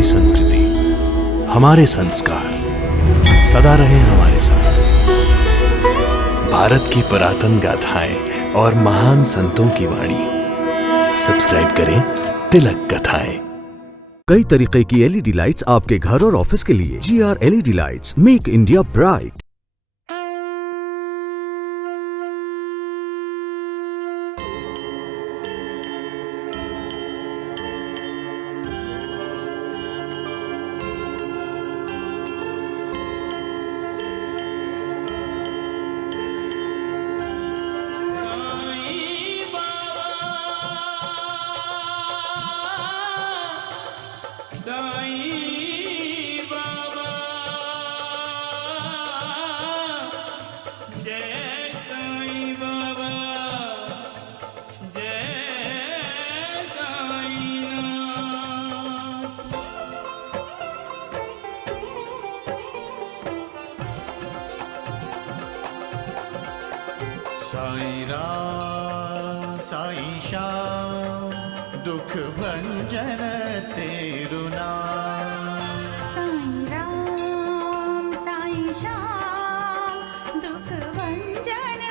हमारी संस्कृति, हमारे संस्कार सदा रहे हमारे साथ। भारत की पुरातन गाथाएं और महान संतों की वाणी। सब्सक्राइब करें तिलक कथाएं। कई तरीके की एलईडी लाइट्स आपके घर और ऑफिस के लिए। GR LED lights, make India bright. Sai Baba जय साईं बाबा जय साईनाथ। साईं राम साईं श्याम दुख भंजन तेरु नाम। साईं राम साईं श्याम दुख भंजन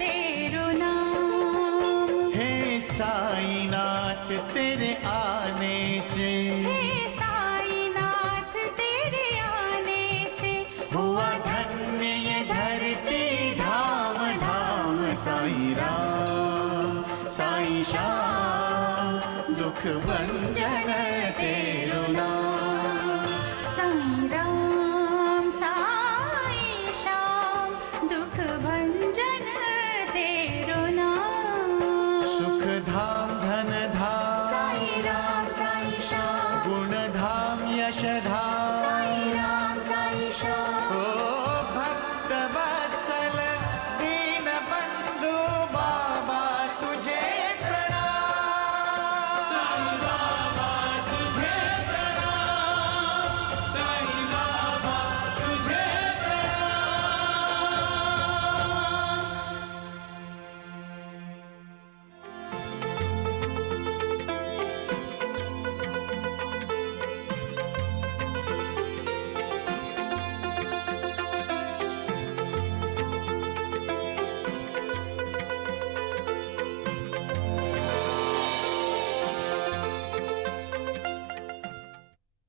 तेरु नाम। हे साईनाथ तेरे आने से, हे साईनाथ तेरे आने से हुआ धन्य ये धरती धाम धाम। साईं राम साईं श्याम दुख भंजन तेरु नाम। साईं राम साईं श्याम दुख भंजन तेरु नाम। सुख धाम धन धाम साईं राम साईं श्याम गुण धाम यश धाम। साईं राम साईं श्याम ओ भक्त वत्सल दीन बंधु बाबा तुझे प्रणाम। साईं बाबा तुझे प्रणाम, साईं बाबा तुझे प्रणाम।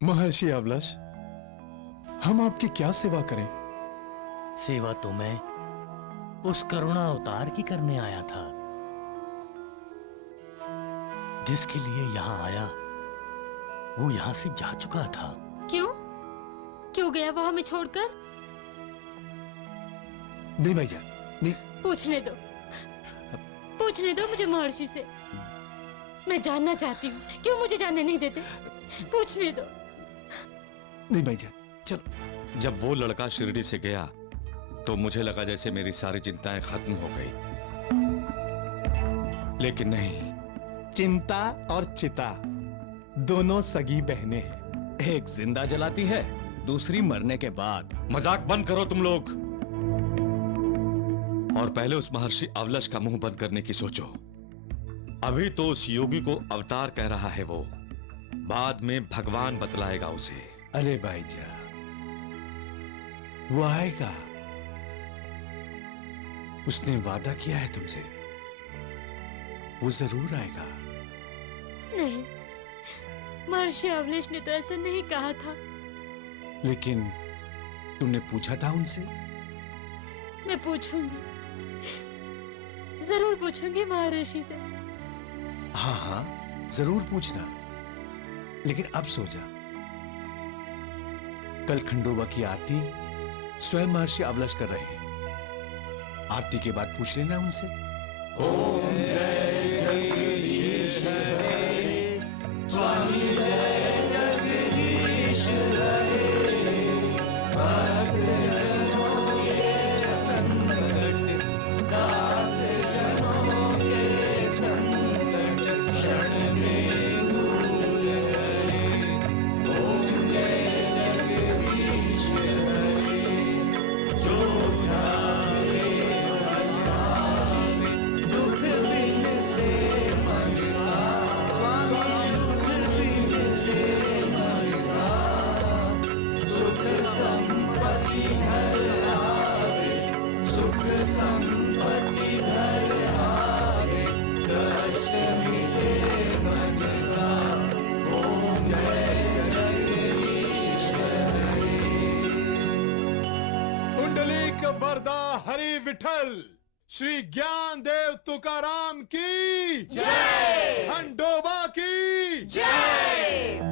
महर्षि अवलश, हम आपकी क्या सेवा करें? सेवा तो मैं उस करुणा अवतार की करने आया था, जिसके लिए यहां आया वो यहां से जा चुका था। क्यों क्यों गया वो हमें छोड़कर? नहीं भैया, नहीं। पूछने दो मुझे महर्षि से। मैं जानना चाहती हूँ, क्यों मुझे जानने नहीं देते? पूछने दो। नहीं भैया, चलो। जब वो लड़का शिरडी से गया तो मुझे लगा जैसे मेरी सारी चिंताएं खत्म हो गई, लेकिन नहीं। चिंता और चिता दोनों सगी बहनें हैं। एक जिंदा जलाती है, दूसरी मरने के बाद। मजाक बंद करो तुम लोग, और पहले उस महर्षि अवलश का मुंह बंद करने की सोचो। अभी तो उस योगी को अवतार कह रहा है वो, बाद में भगवान बतलाएगा उसे। अरे भाईजा, वो आएगा। उसने वादा किया है तुमसे, वो जरूर आएगा। नहीं, महर्षि अवलेश ने तो ऐसा नहीं कहा था। लेकिन तुमने पूछा था उनसे? मैं पूछूंगी, जरूर पूछूंगी महर्षि से। हाँ हाँ, जरूर पूछना। लेकिन अब सो जा। कल खंडोबा की आरती स्वयं महर्षि अवलश कर रहे हैं। आरती के बाद पूछ लेना उनसे। ओम जय जगदीश हरे, स्वामी जय जगदीश हरे। भक्त जनों के संकट, दास जनों के संकट क्षण में दूर करे। ओम जय जगदीश हरे, जो ध्यावे दुख बिन वरदा हरि विठल श्री ज्ञान देव तुकाराम की जय, खंडोबा की जय।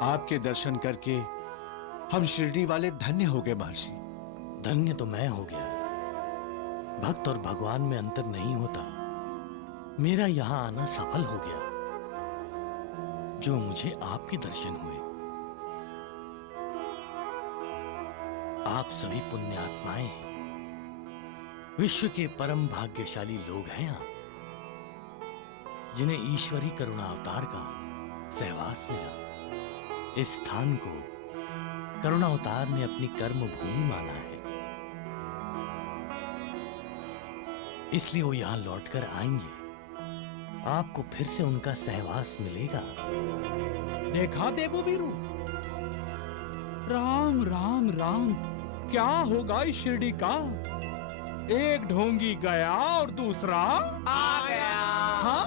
आपके दर्शन करके हम शिरडी वाले धन्य हो गए महर्षि। धन्य तो मैं हो गया। भक्त और भगवान में अंतर नहीं होता। मेरा यहां आना सफल हो गया, जो मुझे आपके दर्शन हुए। आप सभी पुण्यात्माएं हैं, विश्व के परम भाग्यशाली लोग हैं आप, जिन्हें ईश्वरी करुणा अवतार का सहवास मिला। इस स्थान को करुणा अवतार ने अपनी कर्म भूमि माना है, इसलिए वो यहां लौटकर आएंगे। आपको फिर से उनका सहवास मिलेगा। देखा देवो वीरू, राम राम राम, क्या होगा इस शिरडी का? एक ढोंगी गया और दूसरा आ गया। हाँ?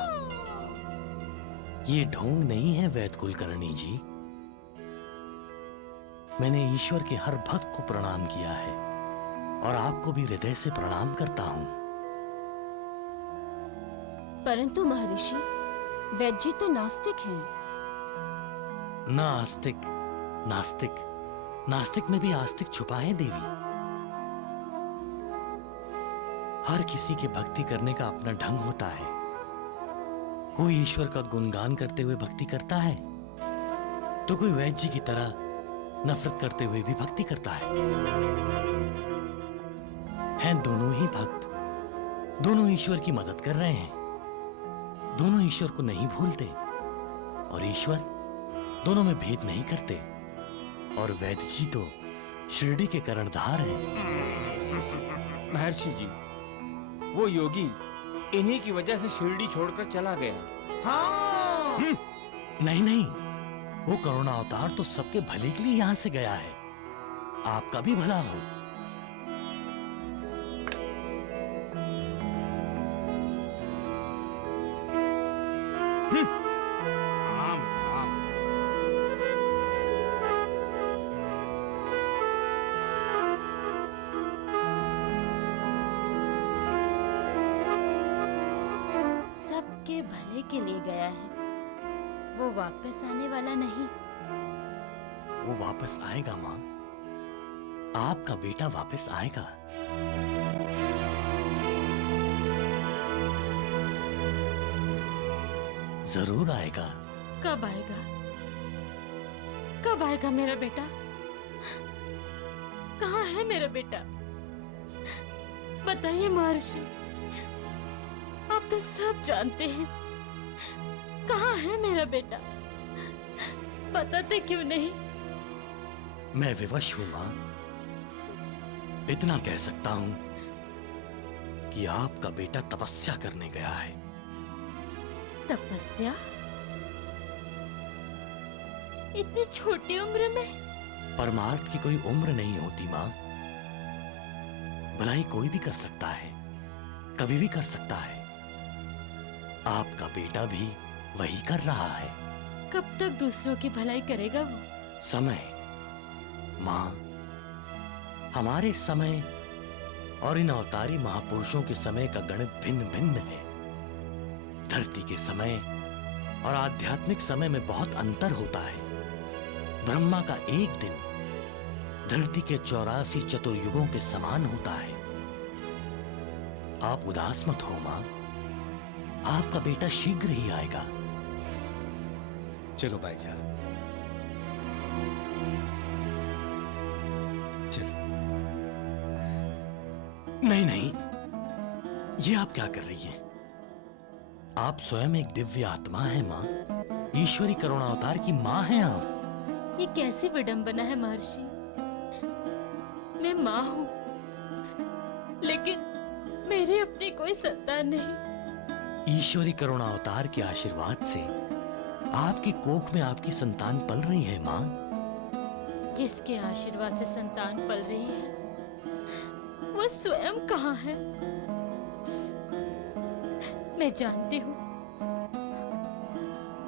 ये ढोंग नहीं है वैद कुलकर्णी जी। मैंने ईश्वर के हर भक्त को प्रणाम किया है और आपको भी हृदय से प्रणाम करता हूं। परंतु महर्षि, वैद्य जी तो नास्तिक हैं। ना आस्तिक, नास्तिक, नास्तिक में भी आस्तिक छुपा है देवी। हर किसी के भक्ति करने का अपना ढंग होता है। कोई ईश्वर का गुणगान करते हुए भक्ति करता है, तो कोई वैद्य जी की तरह नफरत करते हुए भी भक्ति करता है। हैं दोनों ही भक्त, दोनों ईश्वर की मदद कर रहे हैं, दोनों ईश्वर को नहीं भूलते, और ईश्वर दोनों में भेद नहीं करते। और वैद्य जी तो शिरडी के कर्णधार हैं। महर्षि जी, वो योगी इन्हीं की वजह से शिरडी छोड़कर चला गया। हाँ। नहीं नहीं, वो करुणा अवतार तो सबके भले के लिए यहां से गया है। आपका भी भला हो। राम राम। सबके भले के लिए गया है, वो वापस आने वाला नहीं। वो वापस आएगा मां, आपका बेटा वापस आएगा। जरूर आएगा। कब आएगा? कब आएगा मेरा बेटा? कहाँ है मेरा बेटा? बताइए महर्षि, आप तो सब जानते हैं। कहाँ है मेरा बेटा? बताते क्यों नहीं? मैं विवश हूं मां। इतना कह सकता हूं कि आपका बेटा तपस्या करने गया है। तपस्या? इतनी छोटी उम्र में? परमार्थ की कोई उम्र नहीं होती मां। भलाई कोई भी कर सकता है, कभी भी कर सकता है। आपका बेटा भी वही कर रहा है। कब तक दूसरों की भलाई करेगा वो? समय मां, हमारे समय और इन अवतारी महापुरुषों के समय का गणित भिन्न भिन्न है। धरती के समय और आध्यात्मिक समय में बहुत अंतर होता है। ब्रह्मा का एक दिन धरती के 84 चतुर्युगों के समान होता है। आप उदास मत हो मां, आपका बेटा शीघ्र ही आएगा। चलो भाईजान, चलो। नहीं नहीं, ये आप क्या कर रही हैं? आप स्वयं एक दिव्य आत्मा हैं मां, ईश्वरी करुणा अवतार की मां हैं आप। ये कैसी विडंबना है महर्षि? मैं माँ हूँ, लेकिन मेरी अपनी कोई सत्ता नहीं। ईश्वरी करुणा अवतार के आशीर्वाद से आपकी कोख में आपकी संतान पल रही है माँ। जिसके आशीर्वाद से संतान पल रही है वो स्वयं कहाँ है? मैं जानती हूँ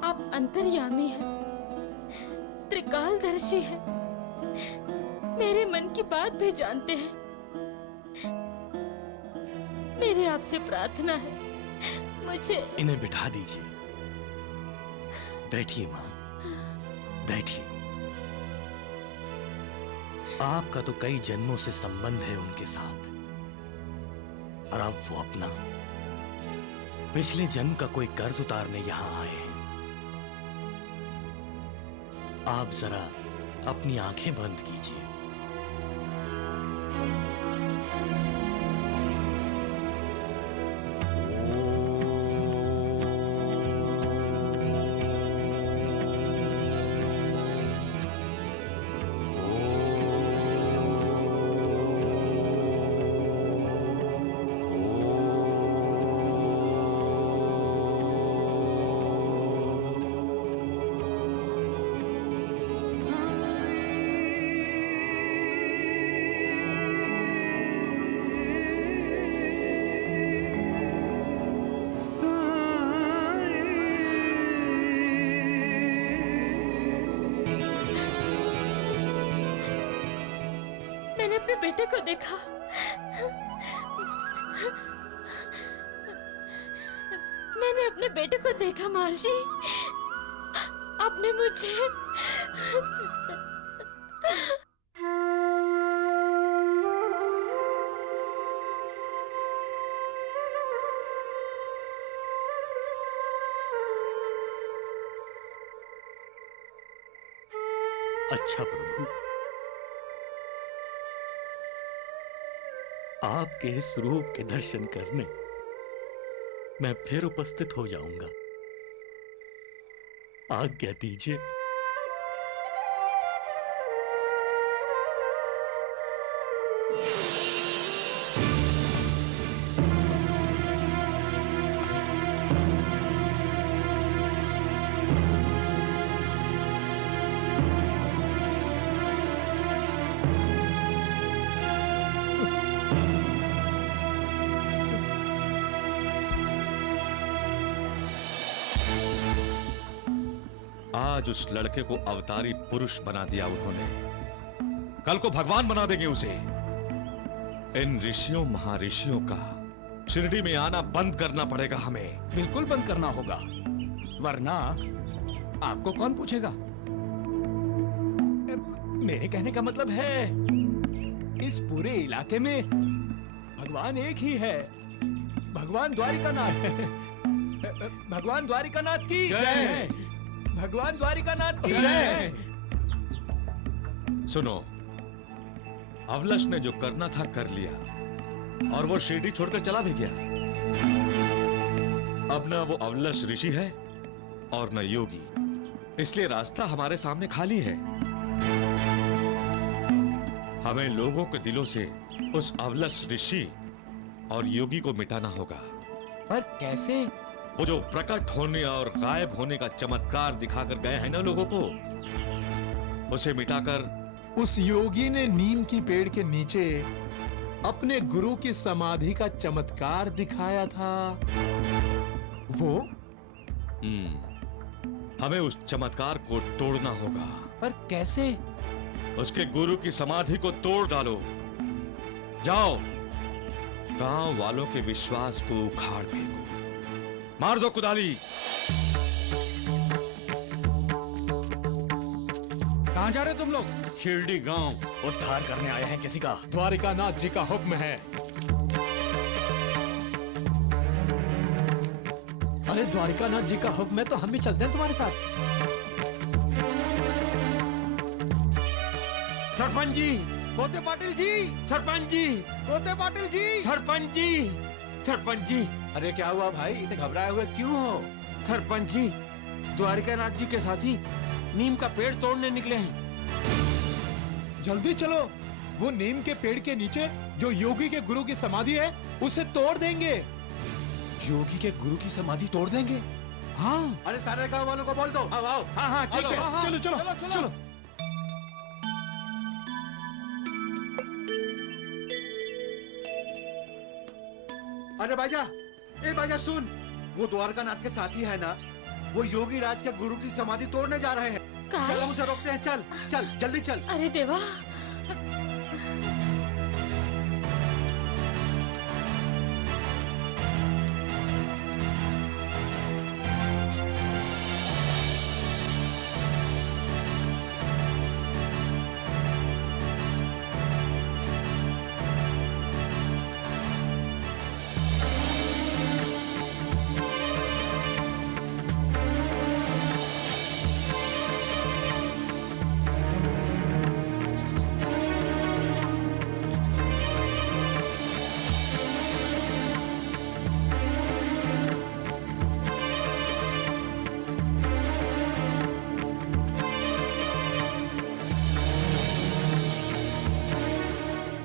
आप अंतर्यामी हैं, त्रिकालदर्शी हैं, मेरे मन की बात भी जानते हैं। मेरी आपसे प्रार्थना है, मुझे इन्हें बिठा दीजिए। बैठिए माँ, बैठिए। आपका तो कई जन्मों से संबंध है उनके साथ, और अब वो अपना पिछले जन्म का कोई कर्ज उतारने यहां आए हैं। आप जरा अपनी आंखें बंद कीजिए। मैंने अपने बेटे को देखा। मैंने अपने बेटे को देखा महर्षि। आपने मुझे अच्छा प्रभु, आपके इस रूप के दर्शन करने मैं फिर उपस्थित हो जाऊंगा। आज्ञा दीजिए। आज उस लड़के को अवतारी पुरुष बना दिया उन्होंने, कल को भगवान बना देंगे उसे। इन ऋषियों महाऋषियों का शिरडी में आना बंद करना पड़ेगा हमें। बिल्कुल बंद करना होगा, वरना आपको कौन पूछेगा? मेरे कहने का मतलब है, इस पूरे इलाके में भगवान एक ही है, भगवान द्वारिकानाथ। भगवान द्वारिकानाथ की जय। भगवान द्वारिकानाथ की जय। सुनो, अवलश ने जो करना था कर लिया, और वो शिरडी छोड़कर चला भी गया। अब ना वो अवलश ऋषि है और न योगी, इसलिए रास्ता हमारे सामने खाली है। हमें लोगों के दिलों से उस अवलश ऋषि और योगी को मिटाना होगा। पर कैसे? वो जो प्रकट होने और गायब होने का चमत्कार दिखाकर गए हैं ना लोगों को, उसे मिटाकर उस योगी ने नीम की पेड़ के नीचे अपने गुरु की समाधि का चमत्कार दिखाया था। वो हमें उस चमत्कार को तोड़ना होगा। पर कैसे? उसके गुरु की समाधि को तोड़ डालो। जाओ, गांव वालों के विश्वास को उखाड़ फेंको। मार दो कुदाली। कहां जा रहे तुम लोग? शिरडी गांव उद्धार करने आए हैं किसी का। द्वारिकानाथ जी का हुक्म है। अरे द्वारिकानाथ जी का हुक्म है तो हम भी चलते हैं तुम्हारे साथ। सरपंच जी, पोते पाटिल जी, सरपंच जी, पोते पाटिल जी, सरपंच जी, सरपंच जी। अरे क्या हुआ भाई, इतने घबराए हुए क्यों हो? सरपंच जी, द्वारिकानाथ जी के साथी नीम का पेड़ तोड़ने निकले हैं। जल्दी चलो, वो नीम के पेड़ के नीचे जो योगी के गुरु की समाधि है उसे तोड़ देंगे। योगी के गुरु की समाधि तोड़ देंगे? हाँ अरे सारे गांव वालों को बोल दो, आओ आओ। हाँ हाँ चलो चलो, हाँ, चलो, चलो, चलो, चलो। चलो। अरे बाजा, ए बाजा सुन, वो द्वारका नाथ के साथी है ना, वो योगी राज के गुरु की समाधि तोड़ने जा रहे हैं। कहाँ चल है? हम उसे रोकते हैं, चल चल जल्दी चल। अरे देवा,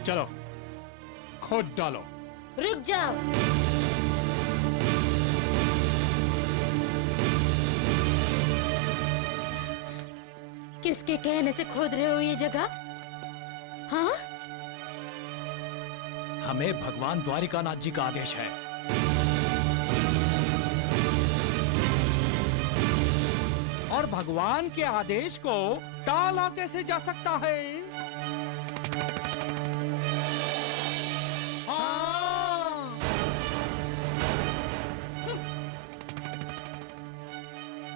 चलो खोद डालो। रुक जाओ। किसके कहने से खोद रहे हो ये जगह? हाँ? हमें भगवान द्वारिकानाथ जी का आदेश है। और भगवान के आदेश को टाला कैसे जा सकता है?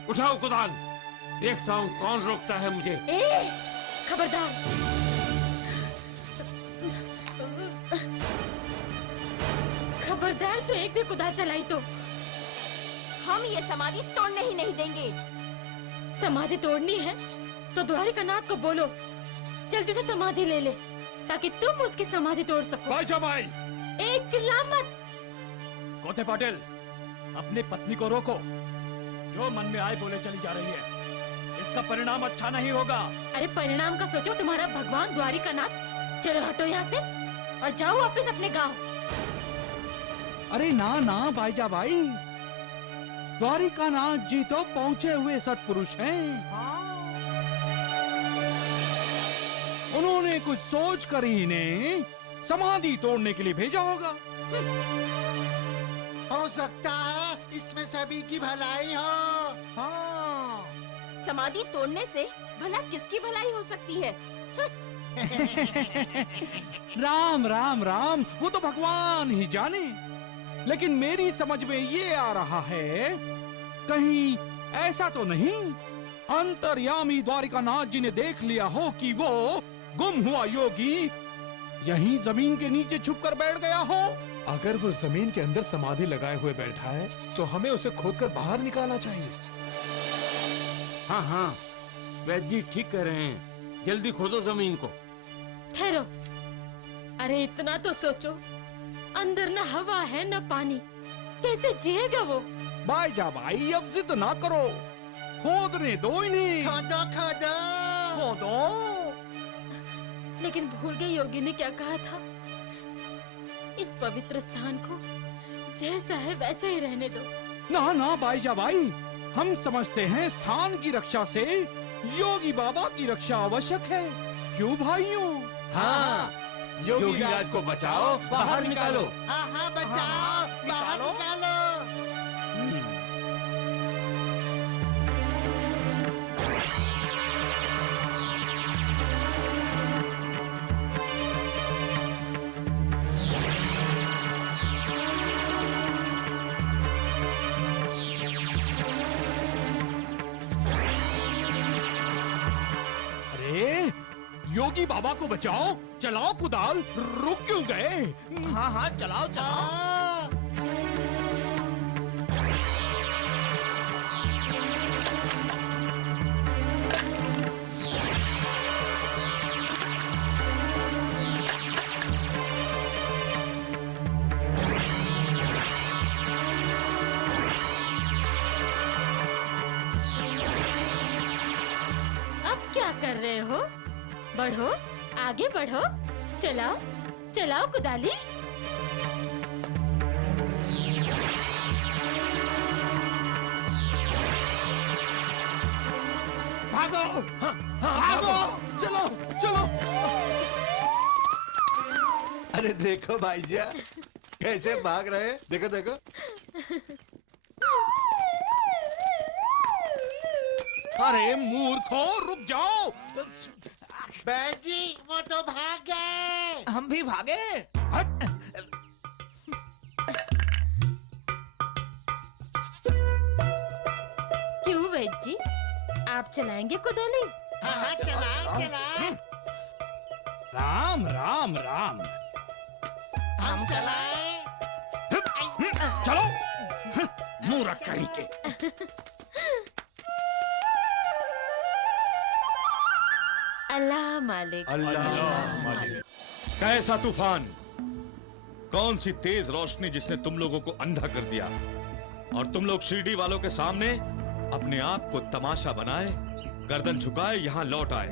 उठाओ कुदाल, देखता हूँ कौन रोकता है मुझे। ए, खबरदार। खबरदार, जो एक भी कुदाल चलाई तो हम ये समाधि तोड़ने ही नहीं देंगे। समाधि तोड़नी है तो द्वारिकानाथ को बोलो जल्दी से समाधि ले ले, ताकि तुम उसकी समाधि तोड़ सको। भाई एक चिल्ला मत। कोते पाटिल, अपनी पत्नी को रोको। जो मन में आए बोले चली जा रही है, इसका परिणाम अच्छा नहीं होगा। अरे परिणाम का सोचो तुम्हारा भगवान द्वारिकानाथ। चलो हटो यहाँ से और जाओ वापस अपने गांव। अरे ना ना भाईजा भाई, द्वारिकानाथ जी तो पहुंचे हुए सत्पुरुष हैं। उन्होंने कुछ सोच कर ही इन्हें समाधि तोड़ने के लिए भेजा होगा। हो सकता है इसमें सभी की भलाई हो। हाँ। समाधि तोड़ने से भला किसकी भलाई हो सकती है? राम राम राम, वो तो भगवान ही जाने। लेकिन मेरी समझ में ये आ रहा है, कहीं ऐसा तो नहीं अंतर्यामी द्वारिकानाथ जी ने देख लिया हो कि वो गुम हुआ योगी यहीं जमीन के नीचे छुप कर बैठ गया हो। अगर वो जमीन के अंदर समाधि लगाए हुए बैठा है तो हमें उसे खोदकर बाहर निकालना चाहिए। हाँ हाँ, वैद्य जी ठीक कह रहे हैं, जल्दी खोदो जमीन को। ठहरो, अरे इतना तो सोचो, अंदर न हवा है न पानी, कैसे जिएगा वो? भाईजा भाई, अब जिद ना करो, खोदने दो इन्हें। खोदो खोदो खोदो। लेकिन भूल गए योगी ने क्या कहा था? इस पवित्र स्थान को जैसा है वैसे ही रहने दो। ना ना भाईजा भाई, हम समझते हैं स्थान की रक्षा से योगी बाबा की रक्षा आवश्यक है। क्यों भाइयों? हाँ, योगी राज को बचाओ, बाहर निकालो। हाँ हाँ बचाओ, बाहर निकालो। योगी बाबा को बचाओ, चलाओ कुदाल, रुक क्यों गए? हाँ हाँ चलाओ चलाओ। अब क्या कर रहे हो? बढ़ो, आगे बढ़ो, चलाओ चलाओ कुदाली। भागो चलो चलो। अरे देखो भाईजा कैसे भाग रहे हैं, देखो देखो। अरे मूर्खों, रुक जाओ। जी वो तो भाग गए। हम भी भागे। हट। क्यों वैद्य जी, आप चलाएंगे कुदाली? हाँ चलाए चलाए। राम राम राम। हम चलाए। चलो। मूर्ख कहीं के। अल्लाह मालिक। अल्लाह मालिक। कैसा तूफान, कौन सी तेज रोशनी जिसने तुम लोगों को अंधा कर दिया और तुम लोग शिरडी वालों के सामने अपने आप को तमाशा बनाए, गर्दन झुकाए यहां लौट आए।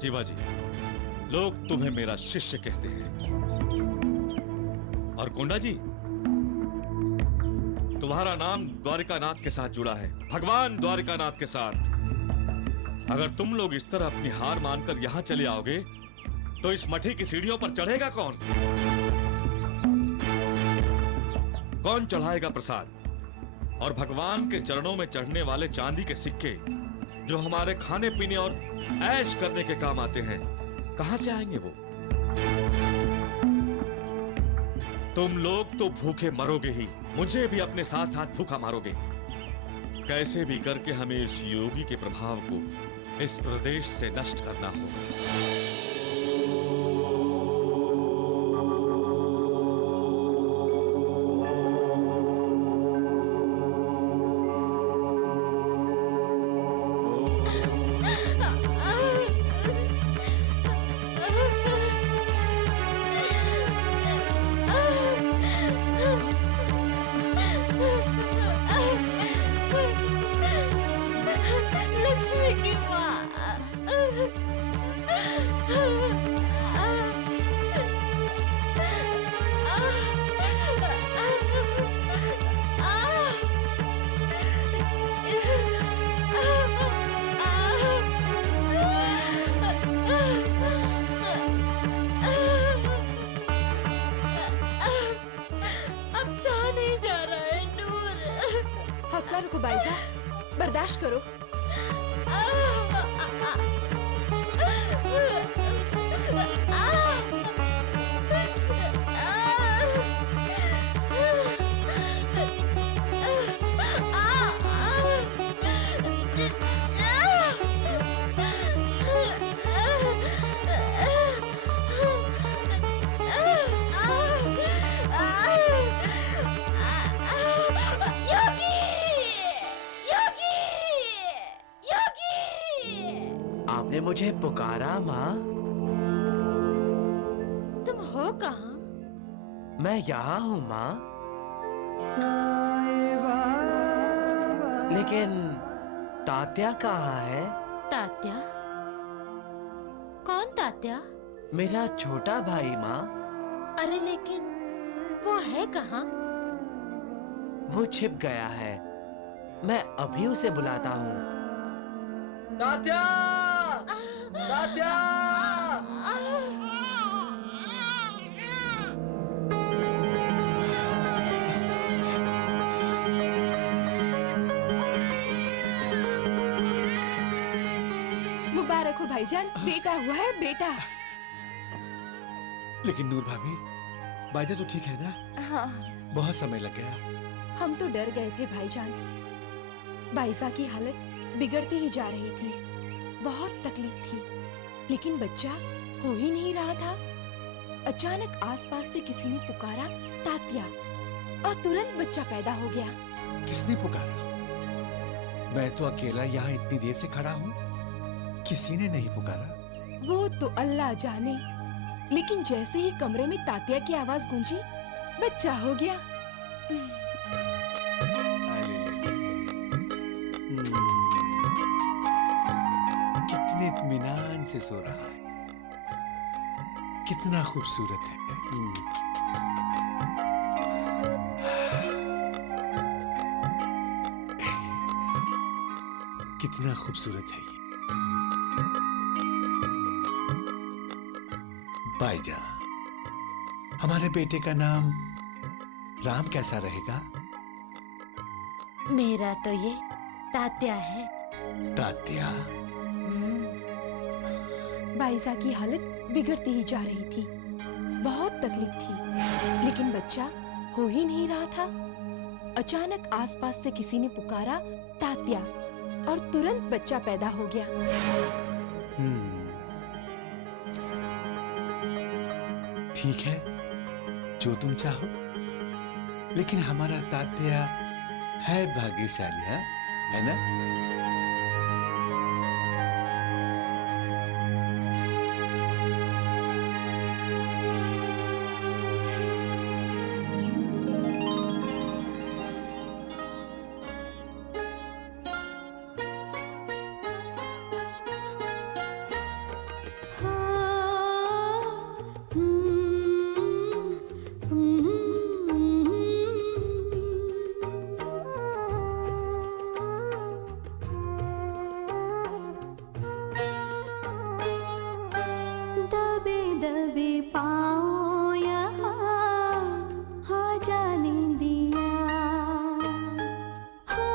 जीवा जी, लोग तुम्हें मेरा शिष्य कहते हैं। और कोंडा जी, तुम्हारा नाम द्वारिकानाथ के साथ जुड़ा है, भगवान द्वारिकानाथ के साथ। अगर तुम लोग इस तरह अपनी हार मानकर यहां चले आओगे तो इस मठी की सीढ़ियों पर चढ़ेगा कौन? कौन चढ़ाएगा प्रसाद? और भगवान के चरणों में चढ़ने वाले चांदी के सिक्के जो हमारे खाने पीने और ऐश करने के काम आते हैं, कहां से आएंगे वो? तुम लोग तो भूखे मरोगे ही, मुझे भी अपने साथ साथ भूखा मारोगे। कैसे भी करके हमें इस योगी के प्रभाव को इस प्रदेश से नष्ट करना होगा। लक्ष्मी की माँ। अब सहा नहीं जा रहा है नूर। हौसला रखो बाईजा, बर्दाश्त करो। आपने मुझे पुकारा माँ? तुम हो कहाँ? मैं यहाँ हूँ माँ। लेकिन तात्या कहाँ है? तात्या? कौन तात्या? मेरा छोटा भाई माँ। अरे लेकिन वो है कहाँ? वो छिप गया है, मैं अभी उसे बुलाता हूँ। तात्या! तात्या! मुबारक हो भाईजान, बेटा हुआ है बेटा। लेकिन नूर भाभी, बाईजा तो ठीक है ना? हाँ, बहुत समय लग गया। हम तो डर गए थे भाईजान। बाईजा की हालत बिगड़ती ही जा रही थी, बहुत तकलीफ थी, लेकिन बच्चा हो ही नहीं रहा था। अचानक आसपास से किसी ने पुकारा तात्या, और तुरंत बच्चा पैदा हो गया। किसने पुकारा? मैं तो अकेला यहाँ इतनी देर से खड़ा हूँ, किसी ने नहीं पुकारा। वो तो अल्लाह जाने, लेकिन जैसे ही कमरे में तात्या की आवाज गूंजी, बच्चा हो गया। कितने इत्मीनान से सो रहा है, कितना खूबसूरत है। कितना खूबसूरत है ये। भाईजा, हमारे बेटे का नाम राम कैसा रहेगा? मेरा तो ये तात्या है। तात्या? बाइजा की हालत बिगड़ती ही जा रही थी। बहुत तकलीफ थी, लेकिन बच्चा हो ही नहीं रहा था। अचानक आसपास से किसी ने पुकारा तात्या, और तुरंत बच्चा पैदा हो गया। ठीक है, जो तुम चाहो, लेकिन हमारा तात्या है भाग्यशाली, है ना? दबे दबे पाँव यहाँ आ जाने दिया, हो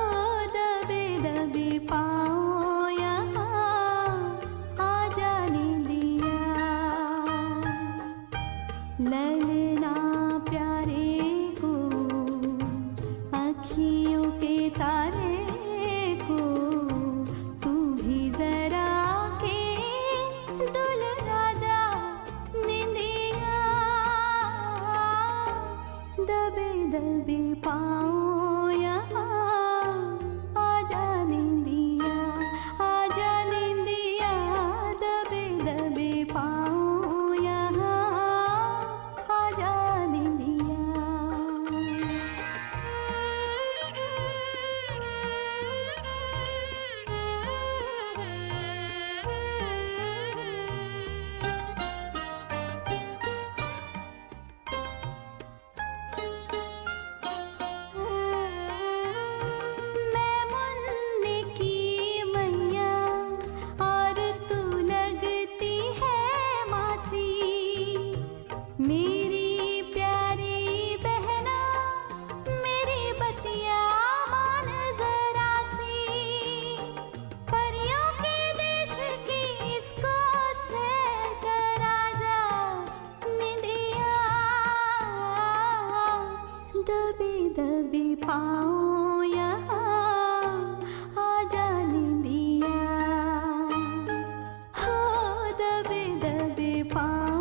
दबे दबे पाँव यहाँ आ जाने दिया। ललना प्यारे को, अखियों के तारे को, तू भी जरा के दुल्हा दबे दबे पाँव यहाँ आ जाने दिया, आ जाने दिया। दबे दबे पाँव यहाँ आ जाने दिया। मेरी प्यारी बहना, मेरी बतिया मान जरा सी, परियों के देश की इसको सैर करा जा निंदिया। दबे दबे पाँव यहाँ आ जाने दिया, हो दबे दबे पाँव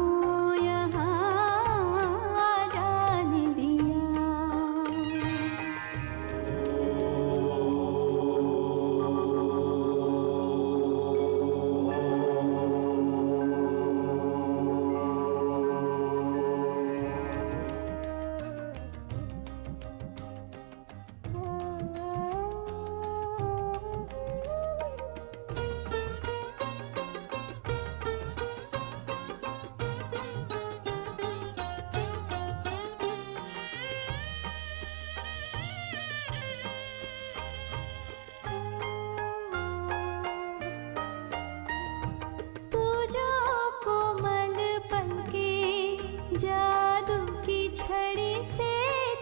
जादू की छड़ी से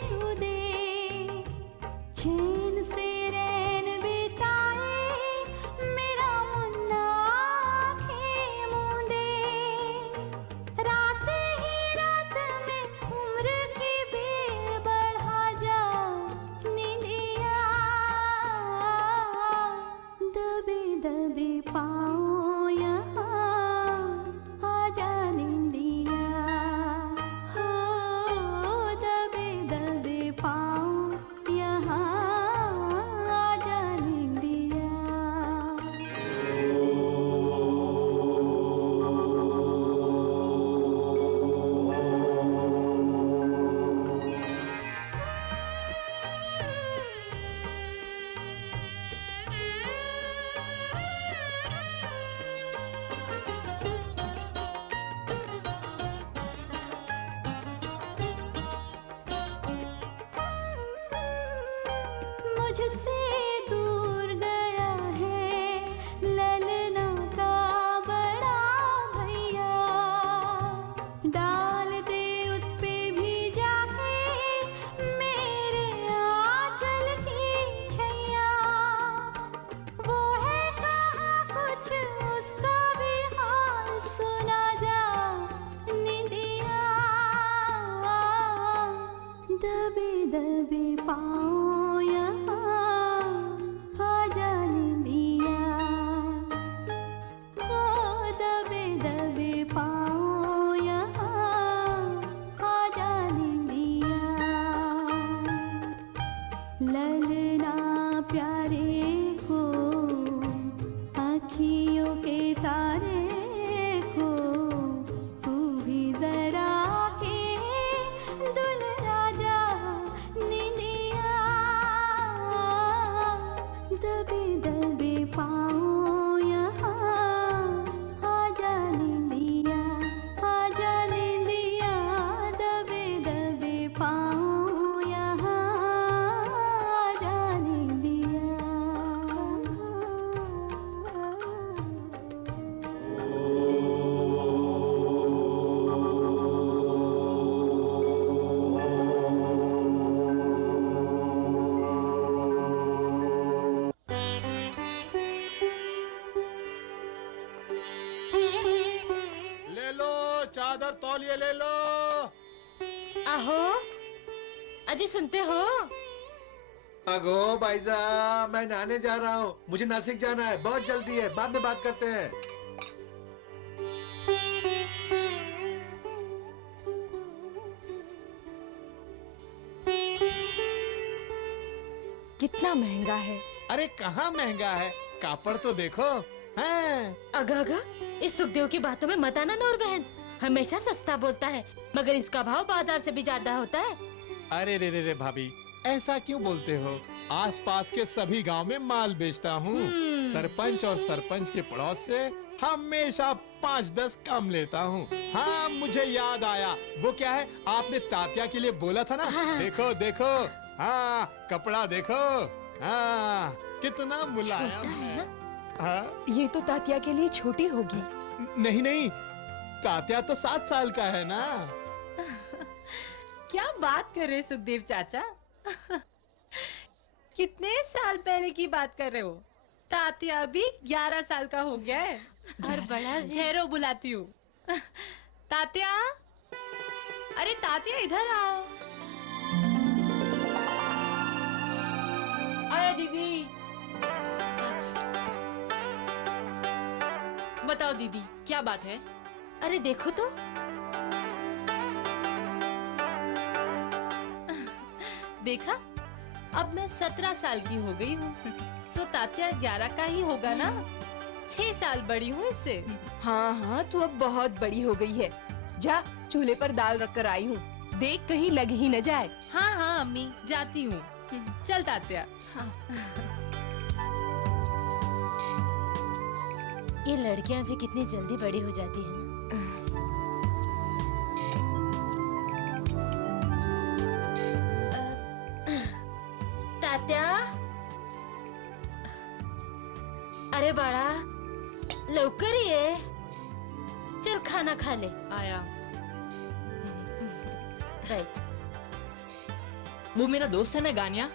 छू दे, चैन से रैन बिताए मेरा मुन्ना आँखें मूंदे। रात ही रात में उम्र की बेर बढ़ा जा निंदिया। दबे दबे पाँव यहाँ आ जाने दिया, पाँव यहाँ आ जाने दिया। मुझसे दूर गया है दबे दबे पाँव यहाँ आ जाने दिया, दबे दबे पाँव यहाँ आ जाने दिया। ललना प्यारे को आँखियों के तारे को तू भी जरा के दुल्हा जा निनिया। दबे दबे पाँव यहाँ आ जाने दिया, आ जाने दिया। दबे दबे पाँव यहाँ आ जाने दिया। ले लो चादर तौलिए ले लो। आहो अजी सुनते हो? अगो भाईजा, मैं नहाने जा रहा हूँ, मुझे नासिक जाना है, बहुत जल्दी है, बाद में बात करते हैं। कितना महंगा है। अरे कहाँ महंगा है, कापड़ तो देखो। हैं? अगा अगा, इस सुखदेव की बातों में मत आना नूर बहन, हमेशा सस्ता बोलता है मगर इसका भाव बाजार से भी ज्यादा होता है। अरे रे भाभी, ऐसा क्यों बोलते हो? आसपास के सभी गांव में माल बेचता हूँ। सरपंच और सरपंच के पड़ोस से हमेशा 5-10 कम लेता हूँ। हाँ मुझे याद आया, वो क्या है, आपने तात्या के लिए बोला था ना। देखो देखो, हाँ कपड़ा देखो, हाँ कितना मुलायम है। हाँ? ये तो तात्या के लिए छोटी होगी। नहीं नहीं, तात्या तो 7 साल का है ना। क्या बात कर रहे सुखदेव चाचा? कितने साल पहले की बात कर रहे हो? तात्या अभी 11 साल का हो गया है। और बड़ा ठहरो, बुलाती हूँ। तात्या, अरे तात्या इधर आओ। अरे दीदी, बताओ दीदी क्या बात है? अरे देखो तो, देखा, अब मैं 17 साल की हो गई हूँ, तो तात्या 11 का ही होगा ना। 6 साल बड़ी हूँ इससे। हाँ हाँ, तू अब बहुत बड़ी हो गई है। जा, चूल्हे पर दाल रख कर आई हूँ, देख कहीं लग ही न जाए। हाँ हाँ अम्मी, जाती हूँ। चल तात्या। ये लड़कियां भी कितनी जल्दी बड़ी हो जाती है ना। तात्या, अरे बड़ा लवकर ये, चल खाना खा ले। आया। राइट। वो मेरा दोस्त है ना गानिया,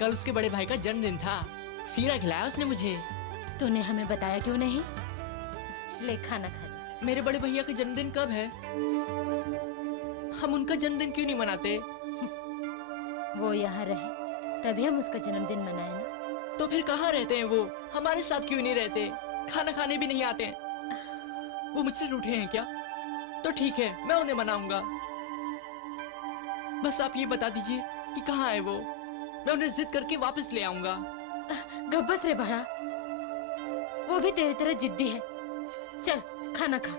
कल उसके बड़े भाई का जन्मदिन था, सीरा खिलाया उसने मुझे। तूने हमें बताया क्यों नहीं? ले खाना खा ले। मेरे बड़े भैया का जन्मदिन कब है? हम उनका जन्मदिन क्यों नहीं मनाते? वो यहाँ रहे तभी हम उसका जन्मदिन मनाए ना। तो फिर कहाँ रहते हैं वो? हमारे साथ क्यों नहीं रहते? खाना खाने भी नहीं आते हैं। वो मुझसे रूठे हैं क्या? तो ठीक है, मैं उन्हें मनाऊंगा। बस आप ये बता दीजिए कि कहाँ है वो, मैं उन्हें जिद करके वापस ले आऊंगा। गब्बस रे बड़ा, वो भी तेरी तरह जिद्दी है। चल खाना खा।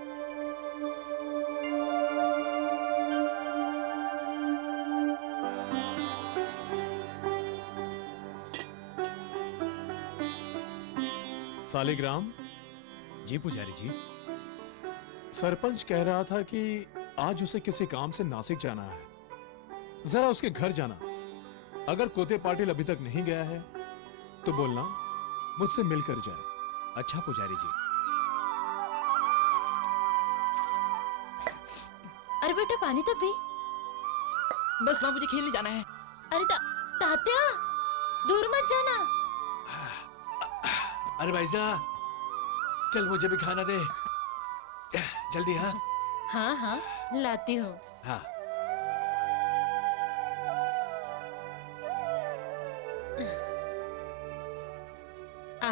सालिग्राम जी पुजारी जी। सरपंच कह रहा था कि आज उसे किसी काम से नासिक जाना है, जरा उसके घर जाना। अगर कोते पाटिल अभी तक नहीं गया है तो बोलना मुझसे मिलकर जाए। अच्छा पुजारी जी। अरे बेटा पानी तो पी। बस माँ, मुझे खेलने जाना है। अरे तात्या, दूर मत जाना। अरे भाईजा, चल मुझे भी खाना दे जल्दी। हाँ हाँ हाँ, लाती हूँ। हाँ।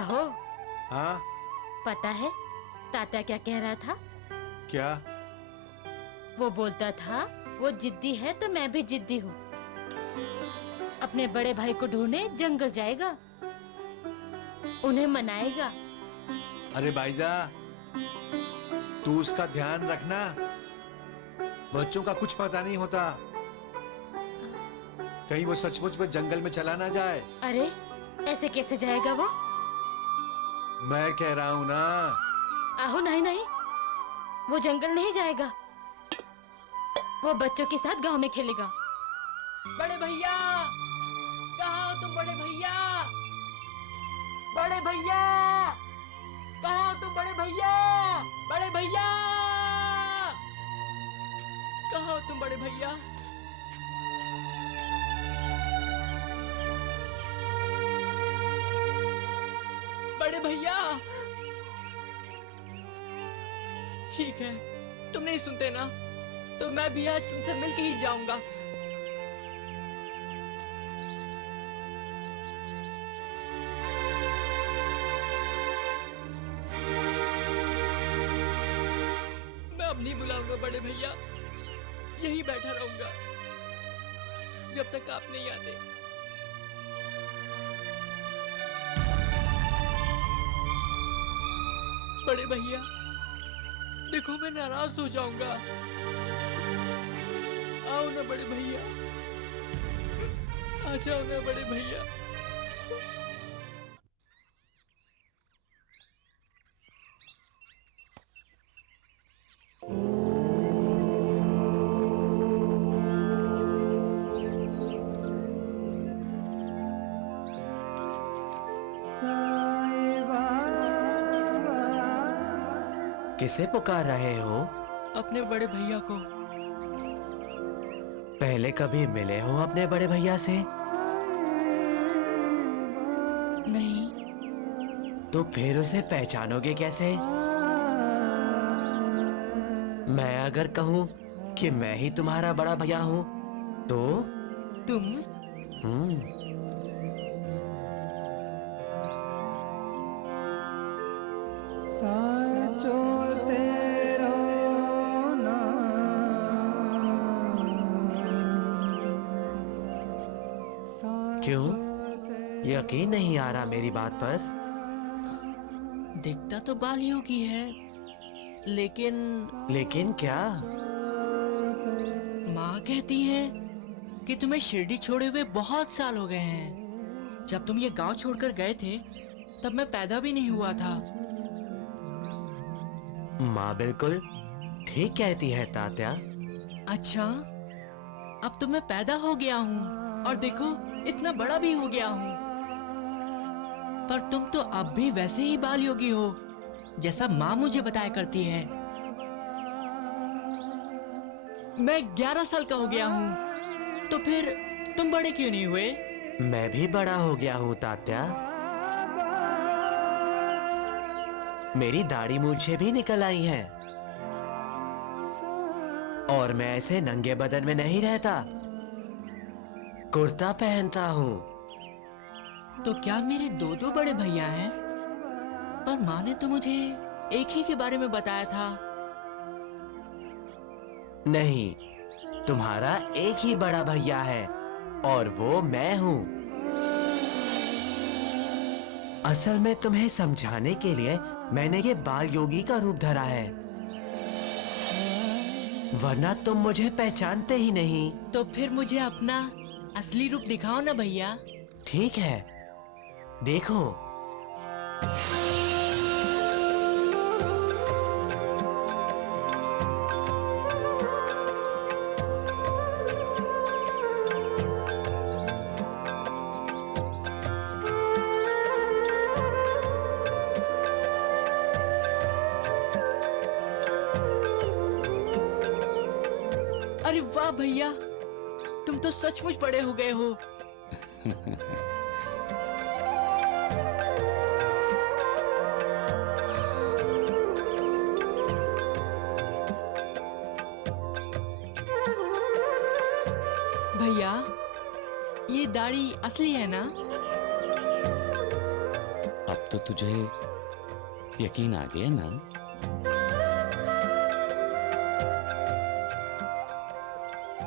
आहो, हाँ पता है तात्या क्या कह रहा था? क्या? वो बोलता था वो जिद्दी है तो मैं भी जिद्दी हूँ। अपने बड़े भाई को ढूंढने जंगल जाएगा, उन्हें मनाएगा। अरे भाईजा, तू उसका ध्यान रखना, बच्चों का कुछ पता नहीं होता, कहीं वो सचमुच में जंगल में चला ना जाए। अरे ऐसे कैसे जाएगा वो? मैं कह रहा हूँ ना। आहो, नहीं नहीं, वो जंगल नहीं जाएगा, वो बच्चों के साथ गांव में खेलेगा। बड़े भैया, कहाँ हो तुम बड़े भैया? बड़े भैया, कहाँ हो तुम बड़े भैया? बड़े भैया, कहाँ हो तुम बड़े भैया? बड़े भैया, ठीक है, तुम नहीं सुनते ना, तो मैं भी आज तुमसे मिलके ही जाऊंगा। मैं अब नहीं बुलाऊंगा बड़े भैया, यही बैठा रहूंगा जब तक आप नहीं आते। बड़े भैया, देखो मैं नाराज हो जाऊंगा। आओ ना बड़े भैया, आ जाओ ना बड़े भैया। किसे पुकार रहे हो? अपने बड़े भैया को। पहले कभी मिले हो अपने बड़े भैया से? नहीं। तो फिर उसे पहचानोगे कैसे? मैं अगर कहूं कि मैं ही तुम्हारा बड़ा भैया हूं तो? तुम? साचो तेरो क्यों? यकीन नहीं आ रहा मेरी बात पर? दिखता तो बाल योगी है, लेकिन क्या? माँ कहती है कि तुम्हें शिरडी छोड़े हुए बहुत साल हो गए हैं। जब तुम ये गांव छोड़कर गए थे तब मैं पैदा भी नहीं हुआ था। माँ बिल्कुल ठीक कहती है तात्या। अच्छा, अब तो मैं पैदा हो गया हूँ और देखो इतना बड़ा भी हो गया हूँ, पर तुम तो अब भी वैसे ही बाल योगी हो जैसा माँ मुझे बताया करती है। मैं 11 साल का हो गया हूँ, तो फिर तुम बड़े क्यों नहीं हुए? मैं भी बड़ा हो गया हूँ तात्या। मेरी दाढ़ी मूंछें भी निकल आई हैं और मैं ऐसे नंगे बदन में नहीं रहता, कुर्ता पहनता हूँ। तो क्या मेरे दो बड़े भैया हैं? पर माँ ने तो मुझे एक ही के बारे में बताया था। नहीं, तुम्हारा एक ही बड़ा भैया है और वो मैं हूँ। असल में तुम्हें समझाने के लिए मैंने ये बाल योगी का रूप धरा है, वरना तुम मुझे पहचानते ही नहीं। तो फिर मुझे अपना असली रूप दिखाओ ना भैया। ठीक है, देखो। अरे वाह भैया, तुम तो सचमुच बड़े हो गए हो। भैया, ये दाढ़ी असली है ना? अब तो तुझे यकीन आ गया ना?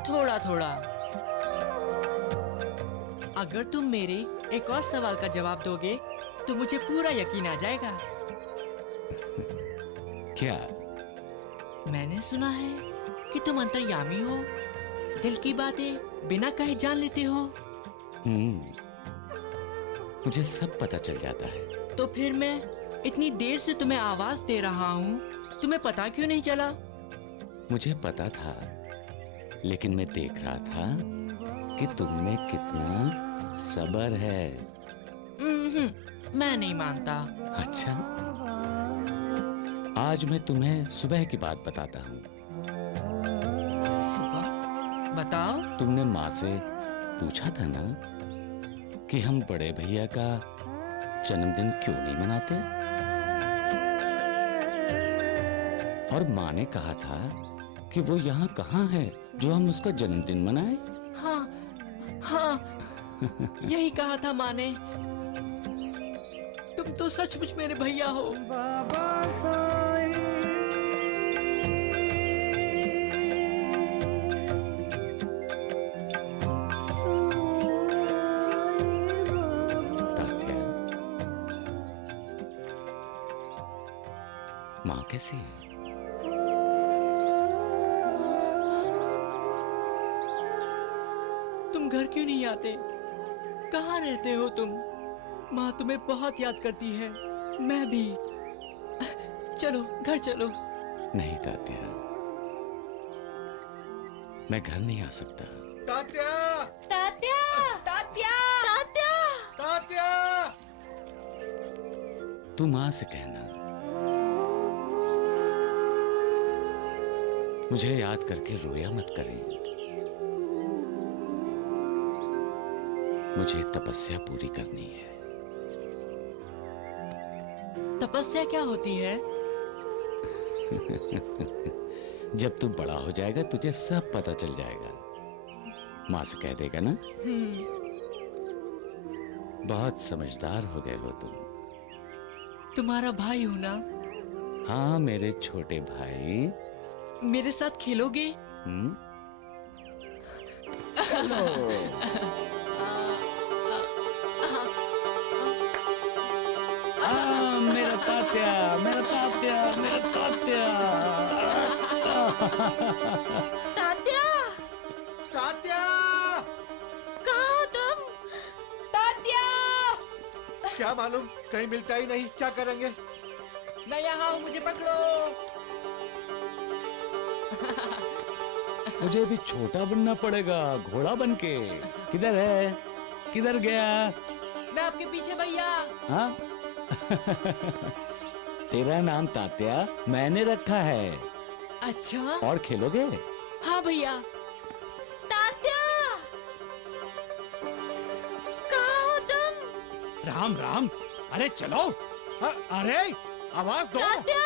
थोड़ा थोड़ा। अगर तुम मेरे एक और सवाल का जवाब दोगे तो मुझे पूरा यकीन आ जाएगा। क्या? मैंने सुना है कि तुम अंतर्यामी हो, दिल की बातें बिना कहे जान लेते हो। मुझे सब पता चल जाता है। तो फिर मैं इतनी देर से तुम्हें आवाज दे रहा हूँ, तुम्हें पता क्यों नहीं चला? मुझे पता था, लेकिन मैं देख रहा था कि तुम में कितना सब्र है। मैं नहीं मानता। अच्छा, आज मैं तुम्हें सुबह की बात बताता हूँ। बताओ। तुमने माँ से पूछा था ना कि हम बड़े भैया का जन्मदिन क्यों नहीं मनाते? और माँ ने कहा था कि वो यहाँ कहाँ है जो हम उसका जन्मदिन मनाए? हाँ हाँ, यही कहा था माँ ने। तुम तो सचमुच मेरे भैया हो। बाबा साईं। माँ कैसी है? तुम घर क्यों नहीं आते? कहाँ रहते हो तुम? माँ तुम्हें बहुत याद करती है, मैं भी। चलो घर चलो। नहीं तात्या, मैं घर नहीं आ सकता। तात्या! तात्या! तात्या! तात्या! तात्या! तू माँ से कहना मुझे याद करके रोया मत करें। मुझे तपस्या पूरी करनी है। तपस्या क्या होती है? जब तू बड़ा हो जाएगा तुझे सब पता चल जाएगा। माँ से कह देगा ना? बहुत समझदार हो गए हो तुम। तुम्हारा भाई हो ना? हाँ, मेरे छोटे भाई। मेरे साथ खेलोगे? चलो। मेरा तात्या, मेरा तात्या, मेरा तात्या। तात्या! तात्या! कहाँ हो तुम? तात्या! क्या मालूम, कहीं मिलता ही नहीं। क्या करेंगे? मैं यहाँ हूँ, मुझे पकड़ो। मुझे भी छोटा बनना पड़ेगा, घोड़ा बनके। किधर है? किधर गया? मैं आपके पीछे भैया। हाँ? तेरा नाम तात्या मैंने रखा है। अच्छा? और खेलोगे? हाँ भैया। तात्या! कहाँ हो तुम? राम राम, अरे चलो। अरे आवाज दो। तात्या!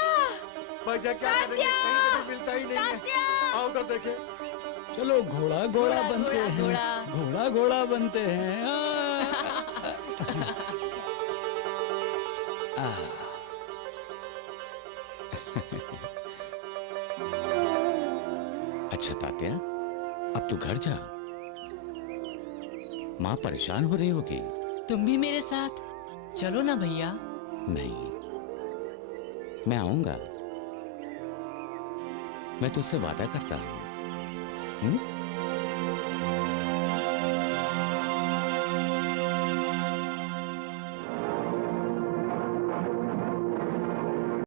भैया क्या करेंगे? कहीं तो मिलता ही नहीं है। आओ उधर देखे। चलो घोड़ा घोड़ा बनते हैं, घोड़ा घोड़ा बनते हैं। अच्छा तात्या, अब तू घर जा। माँ परेशान हो रही होगी। तुम भी मेरे साथ चलो ना भैया। नहीं, मैं आऊंगा। मैं तुझसे वादा करता हूं।